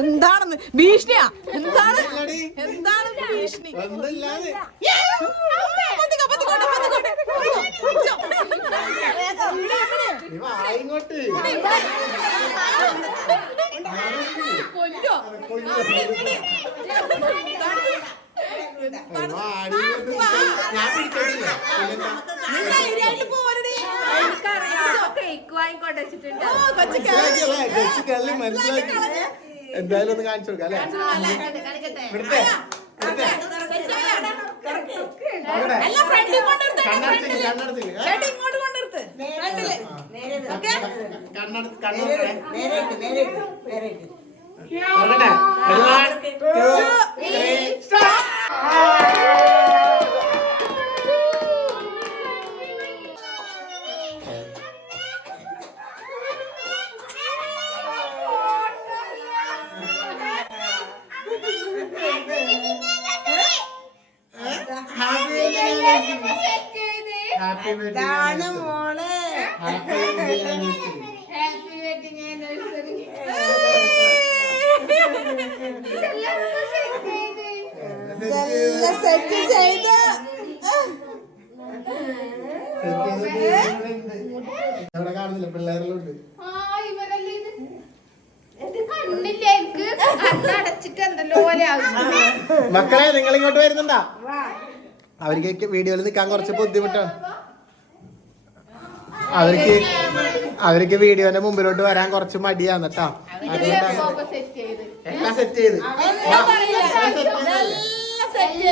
എന്താണെന്ന് ഭീഷണിയാ? എന്താണ് ഭീഷണി? എന്തായാലും ഒന്ന് കാണിച്ചു കൊടുക്കാം അല്ലേ? ഇതാണ് മോളെ. സെറ്റ് ചെയ്ത് കാണുന്നില്ല പിള്ളേരിലുണ്ട്. മക്കളെ നിങ്ങൾ ഇങ്ങോട്ട് വരുന്നുണ്ടാ? അവർക്ക് വീഡിയോയിൽ നിൽക്കാൻ കുറച്ച് ബുദ്ധിമുട്ടാണ്. അവർക്ക് വീഡിയോന്റെ മുമ്പിലോട്ട് വരാൻ കുറച്ച് മടിയാന്ന് കേട്ടോ. എല്ലാം സെറ്റ് ചെയ്ത്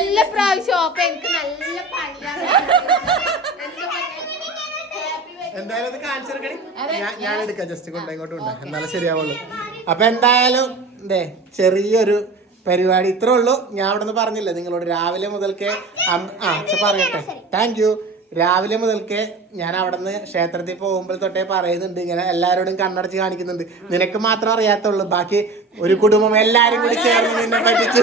എല്ലാ പ്രാവശ്യം എനിക്ക് നല്ല പണിയാണ്. എന്തായാലും ഒന്ന് കാണിച്ചെടുക്കണി. ഞാൻ എടുക്കാം, ജസ്റ്റ് കൊണ്ടോട്ട് കൊണ്ടാ, എന്നാലും ശരിയാവുള്ളൂ. അപ്പൊ എന്തായാലും ചെറിയൊരു പരിപാടി ഇത്രേ ഉള്ളൂ. ഞാൻ അവിടെ നിന്ന് പറഞ്ഞില്ലേ നിങ്ങളോട് രാവിലെ മുതൽക്കേ പറയട്ടെ. Thank you. രാവിലെ മുതൽക്കേ ഞാൻ അവിടെ നിന്ന് ക്ഷേത്രത്തിൽ പോകുമ്പോൾ തൊട്ടേ പറയുന്നുണ്ട്, ഇങ്ങനെ എല്ലാവരോടും കണ്ണടച്ച് കാണിക്കുന്നുണ്ട്. നിനക്ക് മാത്രം അറിയാത്തുള്ളൂ, ബാക്കി ഒരു കുടുംബം എല്ലാരും കൂടി ചേർന്ന് നിന്നെ പറ്റിച്ചു.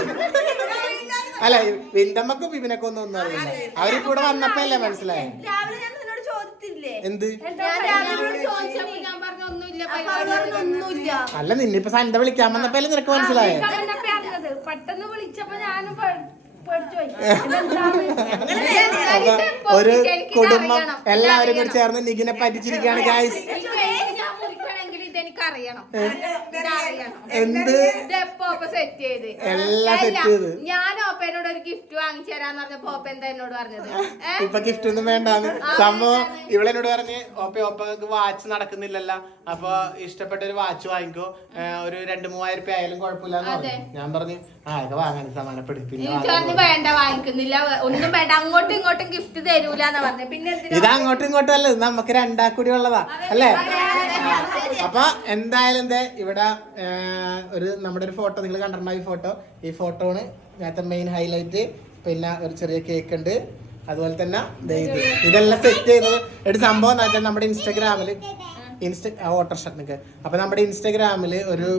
അല്ല, വിന്തമ്മക്കും വിപിനൊക്കെ ഒന്നും അറിയില്ല. അവരിപ്പോ ഇവിടെ വന്നപ്പോ അല്ലേ മനസ്സിലായി. എന്ത് അല്ല, നിന്നിപ്പോ സന്ധ്യ വിളിക്കാൻ വന്നപ്പോ നിനക്ക് മനസ്സിലായോ? പെട്ടെന്ന് വിളിച്ചപ്പോ ഞാനും ഒരു കുടുംബം എല്ലാവരും കൂടി ചേർന്ന് നിഖിനെ പറ്റിച്ചിരിക്കുകയാണ് ഗൈസ്. എന്ത് എല്ലാം സെറ്റ് ചെയ്ത് ഞാൻ ഓപ്പനോട് ഒരു ഗിഫ്റ്റ് വാങ്ങിച്ചു തരാന്ന് പറഞ്ഞപ്പോ ഓപ്പ എന്താ എന്നോട് പറഞ്ഞത്? ഇപ്പൊ ഗിഫ്റ്റ് ഒന്നും വേണ്ടാന്ന് സംഭവം ഇവളെന്നോട് പറഞ്ഞ് ഓപ്പക്ക് വാച്ച് നടക്കുന്നില്ലല്ലോ, അപ്പൊ ഇഷ്ടപ്പെട്ട ഒരു വാച്ച് വാങ്ങിക്കോ, ഒരു 2-3000 രൂപ ആയാലും കുഴപ്പമില്ലാന്ന് പറഞ്ഞു. ഞാൻ പറഞ്ഞു അതൊക്കെ വാങ്ങാൻ സമാനപ്പെടും. പിന്നെ വേണ്ട വാങ്ങിക്കുന്നില്ല, ഒന്നും വേണ്ട, അങ്ങോട്ടും ഇങ്ങോട്ടും ഗിഫ്റ്റ് തരൂലെന്ന് പറഞ്ഞു. പിന്നെ ഇത് അങ്ങോട്ടും ഇങ്ങോട്ടും അല്ല, നമുക്ക് രണ്ടാക്കൂടി ഉള്ളതാ അല്ലേ? അപ്പൊ എന്തായാലും എന്തേ ഇവിടെ ഒരു നമ്മുടെ ഒരു ഫോട്ടോ നിങ്ങൾ കണ്ടിട്ടുണ്ടാവും. ഈ ഫോട്ടോ ആണ് നേരത്തെ മെയിൻ ഹൈലൈറ്റ്. പിന്നെ ഒരു ചെറിയ കേക്ക് ഉണ്ട്, അതുപോലെ തന്നെ ഇതെല്ലാം സെറ്റ് ചെയ്യുന്നത് ഒരു സംഭവം എന്ന് വെച്ചാൽ നമ്മുടെ ഇൻസ്റ്റാഗ്രാമിൽ ഓട്ടർഷട്ടിനൊക്കെ. അപ്പൊ നമ്മുടെ ഇൻസ്റ്റാഗ്രാമിൽ ഒരു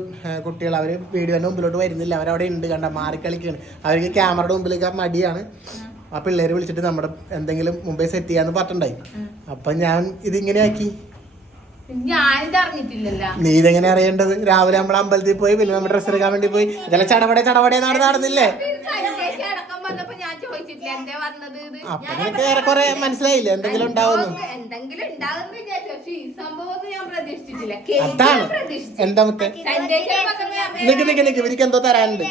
കുട്ടികൾ അവർ വീഡിയോന്റെ മുമ്പിലോട്ട് വരുന്നില്ല, അവരവിടെ ഉണ്ട്, കണ്ട മാറിക്കളിക്കാണ്. അവർക്ക് ക്യാമറയുടെ മുമ്പിലേക്ക് മടിയാണ്. ആ പിള്ളേര് വിളിച്ചിട്ട് നമ്മുടെ എന്തെങ്കിലും മുമ്പേ സെറ്റ് ചെയ്യാന്ന് പറഞ്ഞിട്ടുണ്ടായി. അപ്പൊ ഞാൻ ഇതിങ്ങനെ ആക്കി. ഞാനിത് അറിഞ്ഞിട്ടില്ലല്ലോ. നീ ഇതെങ്ങനെ അറിയേണ്ടത്? രാവിലെ നമ്മൾ അമ്പലത്തിൽ പോയി, പിന്നെ നമ്മൾ ഡ്രസ്സ് എടുക്കാൻ വേണ്ടി പോയി, ഇതെല്ലാം ചടപടെ നടന്നില്ലേ? അപ്പൊ നിനക്ക് ഏറെക്കുറെ മനസ്സിലായില്ലേ എന്തെങ്കിലും ഉണ്ടാവുന്നു? അതാണ് എന്താ മുത്തേ നിക്ക് ഇവർക്ക് എന്തോ തരാനുണ്ട്.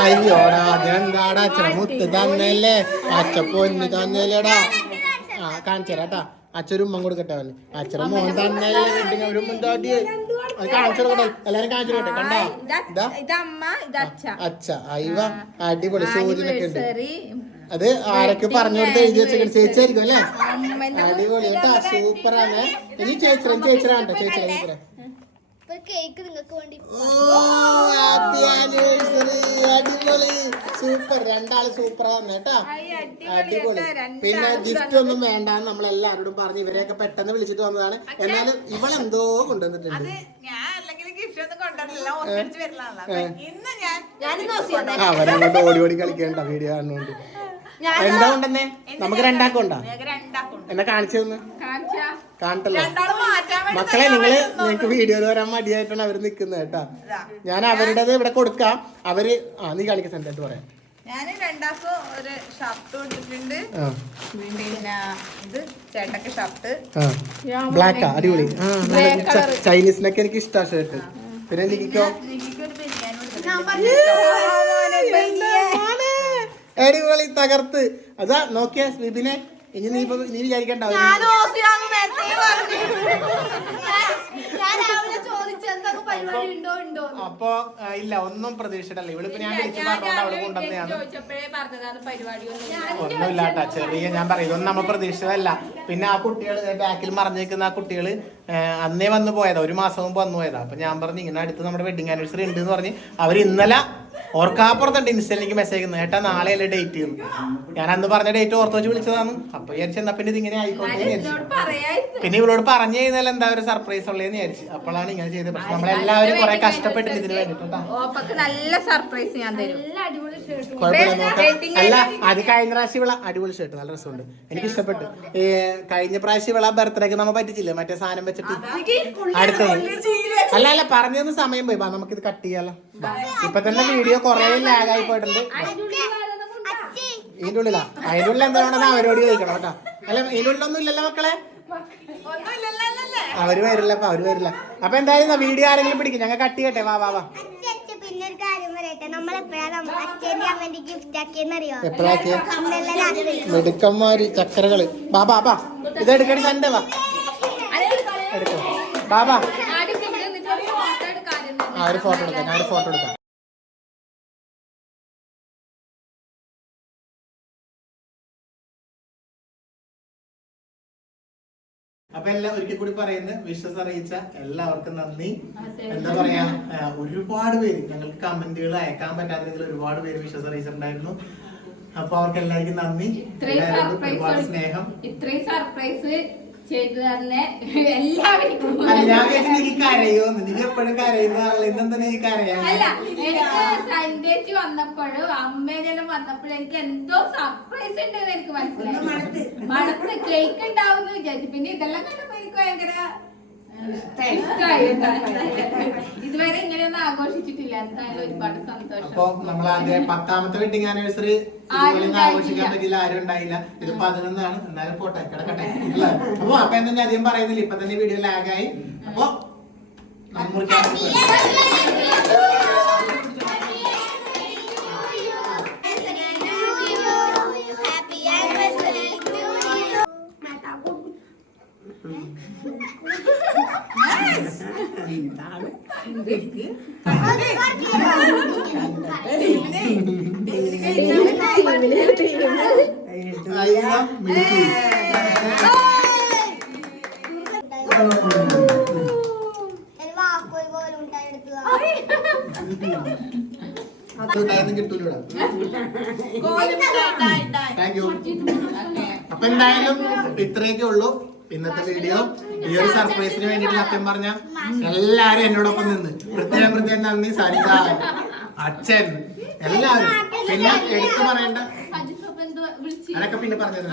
അയ്യോടാ അതെന്താടാ അച്ഛന മുത്ത് തന്നല്ലേ, അച്ഛ പൊന്ന് തന്നല്ലേടാ. കാണിച്ചു തരാട്ടാ, അച്ഛനും ഉമ്മ കൊടുക്കട്ടെ. അവന് അച്ഛനും മോൻ തന്നല്ലേ വെഡിങ് ഒരു മുൻപാട്ടി കാണിച്ചു കൊടുക്കട്ടെ, എല്ലാരും കാണിച്ചു കൊടുക്കട്ടെ. കണ്ടാ അച്ഛ അയ്യ അടിപൊളി സൂര്യനൊക്കെ ഉണ്ട്. അത് ആരൊക്കെ പറഞ്ഞു കൊടുത്ത് എഴുതി വെച്ചേക്കണ ചേച്ചിയായിരിക്കും അല്ലേ? അടിപൊളി കേട്ടാ, സൂപ്പറാണ്. ഇനി ചേച്ചിരാണ്ടോ ചേച്ചിരാ കേക്ക് നിങ്ങൾക്ക് വേണ്ടി. അടിപൊളി സൂപ്പർ, രണ്ടാള് സൂപ്പറാണ് കേട്ടാ, അടിപൊളി. പിന്നെ ഗിഫ്റ്റ് ഒന്നും വേണ്ടാന്ന് നമ്മൾ എല്ലാവരോടും പറഞ്ഞു. ഇവരെയൊക്കെ പെട്ടെന്ന് വിളിച്ചിട്ട് വന്നതാണ്. എന്നാലും ഇവളെന്തോ കൊണ്ടുവന്നിട്ടുണ്ട്. അവരങ്ങോട്ട് ഓടി കളിക്കേണ്ട വീഡിയോ കാണുന്നുണ്ട്. എന്താ കൊണ്ടെന്നേ? നമുക്ക് രണ്ടാക്കുണ്ടോ? എന്നാ കാണിച്ചു തന്നു കാണട്ടല്ലോ. മക്കളെ നിങ്ങൾക്ക് വീഡിയോയിൽ വരാൻ മടിയായിട്ടാണ് അവര് നിക്കുന്നത് കേട്ടാ. ഞാൻ അവരുടേത് ഇവിടെ കൊടുക്കാം. അവര് നീ കാണിക്കാൻ സെന്റായിട്ട് പറയാം. ഞാൻ രണ്ടാക്കും ഒരു ഷർട്ട് കൊടുത്തിട്ടുണ്ട്. പിന്നെ ഇത് ചേട്ടക്ക് ഷർട്ട് ബ്ലാക്കാ, അടിപൊളി. ചൈനീസിനൊക്കെ എനിക്ക് ഇഷ്ടാ ഷർട്ട്. പിന്നെ എനിക്കോ അടിപൊളി തകർത്ത്. അതാ നോക്കിയ സ്ലീപിനെ. ഇനി നീ വിചാരിക്കണ്ട അപ്പൊ ഇല്ല ഒന്നും പ്രതീക്ഷിച്ചിട്ടല്ല. ഇവളിപ്പോ ഞാൻ വിളിച്ചു പറഞ്ഞോണ്ട് അവള് കൊണ്ടുവന്നെയാണ്. ഒന്നുമില്ലാട്ടാ, ചെറിയ ഞാൻ പറയും ഇതൊന്നും നമ്മൾ പ്രതീക്ഷിച്ചതല്ല. പിന്നെ ആ കുട്ടികള് ബാക്കിൽ മറിഞ്ഞേക്കുന്ന ആ കുട്ടികള് അന്നേ വന്നു പോയതാ, 1 മാസം മുമ്പ് വന്നു പോയതാ. അപ്പൊ ഞാൻ പറഞ്ഞു ഇങ്ങനെ അടുത്ത് നമ്മുടെ വെഡിങ് ആനിവേഴ്സറി ഉണ്ട് എന്ന് പറഞ്ഞ് അവർ ഇന്നലെ ഓർക്കാപ്പുറത്തുണ്ട് ഇൻസ്റ്റയിലേക്ക് മെസ്സേജ് ചെയ്യുന്നത്. ഏട്ടാ നാളെയല്ലേ ഡേറ്റ് ചെയ്യുന്നു. ഞാൻ അന്ന് പറഞ്ഞ ഡേറ്റ് ഓർത്ത് വെച്ച് വിളിച്ചതാണ്. അപ്പൊ വിചാരിച്ചെന്നാ പിന്നെ ഇതിങ്ങനെ ആയിക്കോട്ടെ വിചാരിച്ചു. പിന്നെ ഇവളോട് പറഞ്ഞു കഴിഞ്ഞാൽ എന്താ ഒരു സർപ്രൈസ് ഉള്ളതെന്ന് വിചാരിച്ചു. അപ്പോഴാണ് ഇങ്ങനെ ചെയ്തത്. പക്ഷെ നമ്മളെല്ലാവരും കുറെ കഷ്ടപ്പെട്ടിട്ട് ഇതിന് വേണ്ടിട്ടാ. നല്ല സർപ്രൈസ് ഞാൻ തരും. കുഴപ്പമില്ല, നോക്കാം. അല്ല അത് കഴിഞ്ഞ പ്രാവശ്യം ഇവള അടിപൊളി ഷർട്ട് നല്ല രസമുണ്ട്, എനിക്ക് ഇഷ്ടപ്പെട്ടു. കഴിഞ്ഞ പ്രാവശ്യം ഇവള ബർത്ത്ഡേക്ക് നമ്മ പറ്റിച്ചില്ലേ മറ്റേ സാധനം വെച്ചിട്ട്. അടുത്തത് അല്ല പറഞ്ഞൊന്ന് സമയം പോയി. നമുക്കിത് കട്ട് ചെയ്യാലോ. ഇപ്പൊ തന്നെ വീഡിയോ കൊറേ ലാഗായി പോയിട്ടുണ്ട്. ഇതിന്റെ ഉള്ളിലാ? അതിന്റെ ഉള്ളിൽ എന്താണെന്ന് അവരോട് ചോദിക്കണം കേട്ടോ. അല്ല ഇതിന്റെ ഉള്ളിലൊന്നും ഇല്ലല്ലോ മക്കളെ, അവര് വരില്ല. അപ്പൊ എന്തായാലും വീഡിയോ ആരെങ്കിലും പിടിക്കും, ഞങ്ങൾ കട്ട് ചെയ്യട്ടെ. വാ പിന്നെ ഒരു കാര്യം പറയട്ടെ, നമ്മളെപ്പോഴാണ് അച്ഛൻ്റെ അമ്മേന്റെ ഗിഫ്റ്റ് ആക്കിയെന്നറിയോ? എപ്പോഴാക്കിയ മിടുക്കന്മാര് ചക്കരകള്. ബാബാ ഇത് എടുക്കണി തന്നെ. വാ എടുക്കോ ബാബാ. ഒരു ഫോട്ടോ എടുക്കാം, ഞാൻ ഒരു ഫോട്ടോ എടുക്കാം. അപ്പൊ എല്ലാം ഒരിക്കൽ കൂടി പറയുന്നത്, വിശ്വസ് അറിയിച്ച എല്ലാവർക്കും നന്ദി. എന്താ പറയാ, ഒരുപാട് പേര് ഞങ്ങൾക്ക് കമന്റുകൾ അയക്കാൻ പറ്റാത്തതിൽ ഒരുപാട് പേര് വിശ്വസ് അറിയിച്ചിട്ടുണ്ടായിരുന്നു. അപ്പൊ അവർക്ക് എല്ലാവർക്കും നന്ദി, ഒരുപാട് സ്നേഹം. ഇത്രയും സർപ്രൈസ് ചെയ്തു തന്നെ എല്ലാവർക്കും. ഞാൻ എനിക്ക് കരയോന്ന്, നീ എപ്പോഴും കരയുന്നതാണല്ലോ, ഇന്നെന്താ നീ കരയാൻ? അല്ല, എനിക്ക് സന്ധ്യച്ച് വന്നപ്പോഴും അമ്മേനെല്ലാം വന്നപ്പോഴും എനിക്ക് എന്തോ സർപ്രൈസ് ഉണ്ടെന്ന് എനിക്ക് മനസ്സിലായി. മണത്ത് കേക്ക് ഉണ്ടാവുമെന്ന് വിചാരിച്ചു. പിന്നെ ഇതെല്ലാം കണ്ടപ്പോ എനിക്ക് ഭയങ്കര ഇതുവരെ ഇങ്ങനെയൊന്നും ആഘോഷിച്ചിട്ടില്ല. എന്തായാലും ഒരുപാട് സന്തോഷം. അപ്പൊ നമ്മൾ ആദ്യം 10ാമത്തെ വെഡിങ് ആനിവേഴ്സറി ആഘോഷിക്കാൻ പറ്റില്ല, ആരും ഉണ്ടായില്ല. ഇത് 11 എന്നാലും പോട്ടെ, കിടക്കട്ടെ. അപ്പൊ എന്താ അധികം പറയുന്നില്ല, ഇപ്പൊ തന്നെ വീഡിയോ ലാഗായി. അപ്പൊ കിട്ടൂല. Thank you. അപ്പൊ എന്തായാലും ഇത്രയൊക്കെ ഉള്ളൂ ഇന്നത്തെ വീഡിയോ. ഈ ഒരു സർപ്രൈസിന് വേണ്ടിയിട്ട് സത്യം പറഞ്ഞ എല്ലാരും എന്നോടൊപ്പം നിന്ന് പ്രത്യേകം നന്ദി. സരിത, അച്ഛൻ, എല്ലാവരും. പിന്നെ എടുത്തു പറയേണ്ട അതൊക്കെ പിന്നെ പറഞ്ഞത്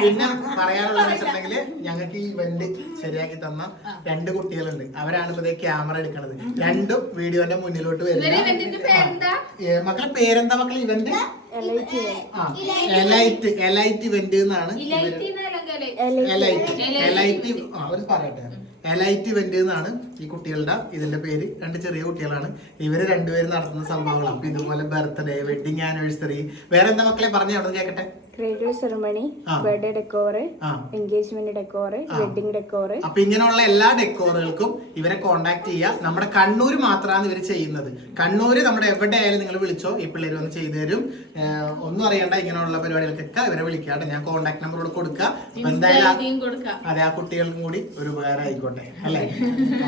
പിന്നെ പറയാനുള്ളത് വെച്ചിട്ടുണ്ടെങ്കിൽ ഞങ്ങൾക്ക് ഈ ഇവന്റ് ശരിയാക്കി തന്ന 2 കുട്ടികളുണ്ട്. അവരാണ് ഇപ്പൊ ക്യാമറ എടുക്കണത്. 2 വീഡിയോന്റെ മുന്നിലോട്ട് വരുന്നത്. മക്കളെ പേരെന്താ മക്കളെ? ഇവന്റ് എലൈറ്റ് ഇവന്റ് എന്നാണ്. അവര് പറയട്ടെ. എലൈറ്റ് ഇവന്റ് എന്നാണ് ഈ കുട്ടികളുടെ ഇതിന്റെ പേര്. 2 ചെറിയ കുട്ടികളാണ്. ഇവര് 2 പേര് നടത്തുന്ന സംഭവങ്ങളാണ്. അപ്പൊ ഇതുപോലെ ബർത്ത്ഡേ, വെഡിങ് ആനിവേഴ്സറി, വേറെ എന്താ മക്കളെ പറഞ്ഞ അവിടെ കേക്കട്ടെ. ക്രേഡിൽ ceremony, birthday decor, engagement decor, wedding decor. അപ്പൊ ഇങ്ങനെയുള്ള എല്ലാ ഡെക്കോറുകൾക്കും ഇവരെ കോണ്ടാക്ട് ചെയ്യുക. നമ്മുടെ കണ്ണൂർ മാത്രമാണ് ഇവര് ചെയ്യുന്നത്. കണ്ണൂര് നമ്മുടെ എവിടെ ആയാലും നിങ്ങൾ വിളിച്ചോ, ഈ പിള്ളേര് വന്ന് ചെയ്തു തരും. ഒന്നും അറിയണ്ട, ഇങ്ങനെയുള്ള പരിപാടികൾക്കൊക്കെ ഇവരെ വിളിക്കാട്ടെ. ഞാൻ കോണ്ടാക്ട് നമ്പർ കൊടുക്കുക. എന്തായാലും അതെ, ആ കുട്ടികൾക്കും കൂടി ഒരു ഉപകാരം ആയിക്കോട്ടെ, അല്ലേ?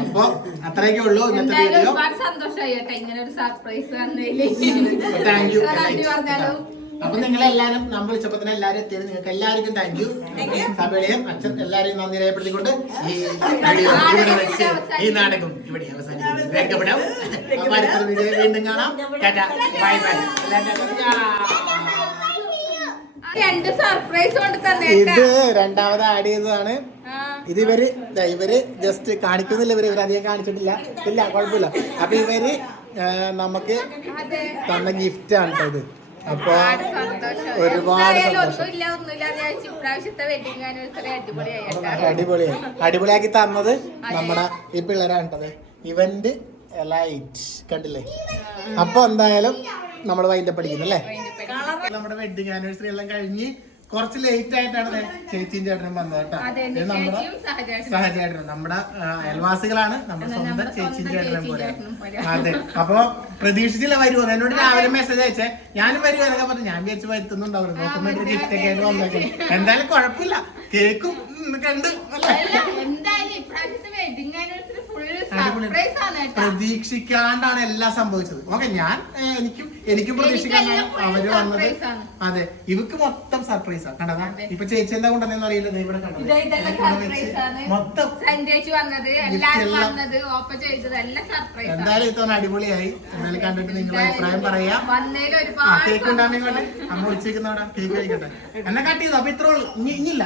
അപ്പൊ അത്രയൊക്കെ ഉള്ളൂ ഇന്നത്തെ വീഡിയോ. സന്തോഷമായി ഇങ്ങനെ ഒരു സർപ്രൈസ്. Thank you. അപ്പൊ നിങ്ങളെല്ലാരും നമ്മൾ വിളിച്ചപ്പോ തന്നെ എല്ലാരും എത്തിയത്. നിങ്ങൾക്ക് എല്ലാവർക്കും താങ്ക് യു. സഭയും അച്ഛൻ എല്ലാരെയും നന്ദി രേഖപ്പെടുത്തിക്കൊണ്ട് ഈ വീഡിയോ ഇവിടെ വെച്ച് ഈ നാടകം ഇവിടെ അവസാനിക്കും. അപ്പൊ അടുത്ത വീഡിയോ വീണ്ടും കാണാം. Bye bye. ഇത് 2ാമത് ആഡ് ചെയ്തതാണ്. ഇത് ഇവര് ജസ്റ്റ് കാണിക്കുന്നില്ല. ഇവര് അധികം കാണിച്ചിട്ടില്ല. ഇല്ല, കുഴപ്പമില്ല. അപ്പൊ ഇവര് നമുക്ക് തന്ന ഗിഫ്റ്റ് ആണ് കേട്ടോ ഇത്. അപ്പൊ ഒരുപാട് അടിപൊളിയാക്കി തന്നത് നമ്മുടെ ഈ പിള്ളേരാണ് കേട്ടത്. ഇവന്റ് എലൈറ്റ് കണ്ടില്ലേ? അപ്പൊ എന്തായാലും നമ്മൾ വൈൻഡപ്പ് പഠിക്കുന്നല്ലേ. നമ്മുടെ വെഡിങ് ആനിവേഴ്സറി എല്ലാം കഴിഞ്ഞ് കുറച്ച് ലേറ്റ് ആയിട്ടാണ് ചേച്ചിയും ചേട്ടനും വന്നത് കേട്ടോ. നമ്മുടെ സഹചേട്ടനും നമ്മുടെ അയൽവാസികളാണ്. നമ്മുടെ സ്വന്തം ചേച്ചിയും ചേട്ടനും പോലെ. അതെ. അപ്പൊ പ്രതീക്ഷിച്ചില്ല വരുമോ. എന്നോട് രാവിലെ മെസ്സേജ് അയച്ചേ ഞാനും വരുമോ എന്നൊക്കെ പറഞ്ഞു. ഞാൻ വിചാരിച്ചു വരുത്തുന്നുണ്ടാവും. നോക്കുമ്പോ ഗിഫ്റ്റ് ഒക്കെ ആയിട്ട് വന്നേക്കും. എന്തായാലും കുഴപ്പമില്ല, കേക്കും കണ്ട് പ്രതീക്ഷിക്കാണ്ടാണ് എല്ലാം സംഭവിച്ചത്. ഓക്കെ, എനിക്കും പ്രതീക്ഷിക്കാണ്ടാണ് അവര് വന്നത്. അതെ, ഇവക്ക് മൊത്തം സർപ്രൈസാ. കണ്ടതാ ഇപ്പൊ ചേച്ചി എന്താ കൊണ്ടുവന്നെന്ന് അറിയില്ല. ഇവിടെ മൊത്തം എന്തായാലും ഇത്തവണ അടിപൊളിയായി. എന്തായാലും കണ്ടിട്ട് നിങ്ങളുടെ അഭിപ്രായം പറയാം. കേക്ക് ഉണ്ടാകുന്ന കൊണ്ട് അമ്മ വിളിച്ചേക്കുന്നവിടെ കേക്ക് കഴിക്കട്ടെ. എന്നെ കട്ട് ചെയ്തു. അപ്പൊ ഇത്രേ ഉള്ളൂ. ഇനിയില്ല.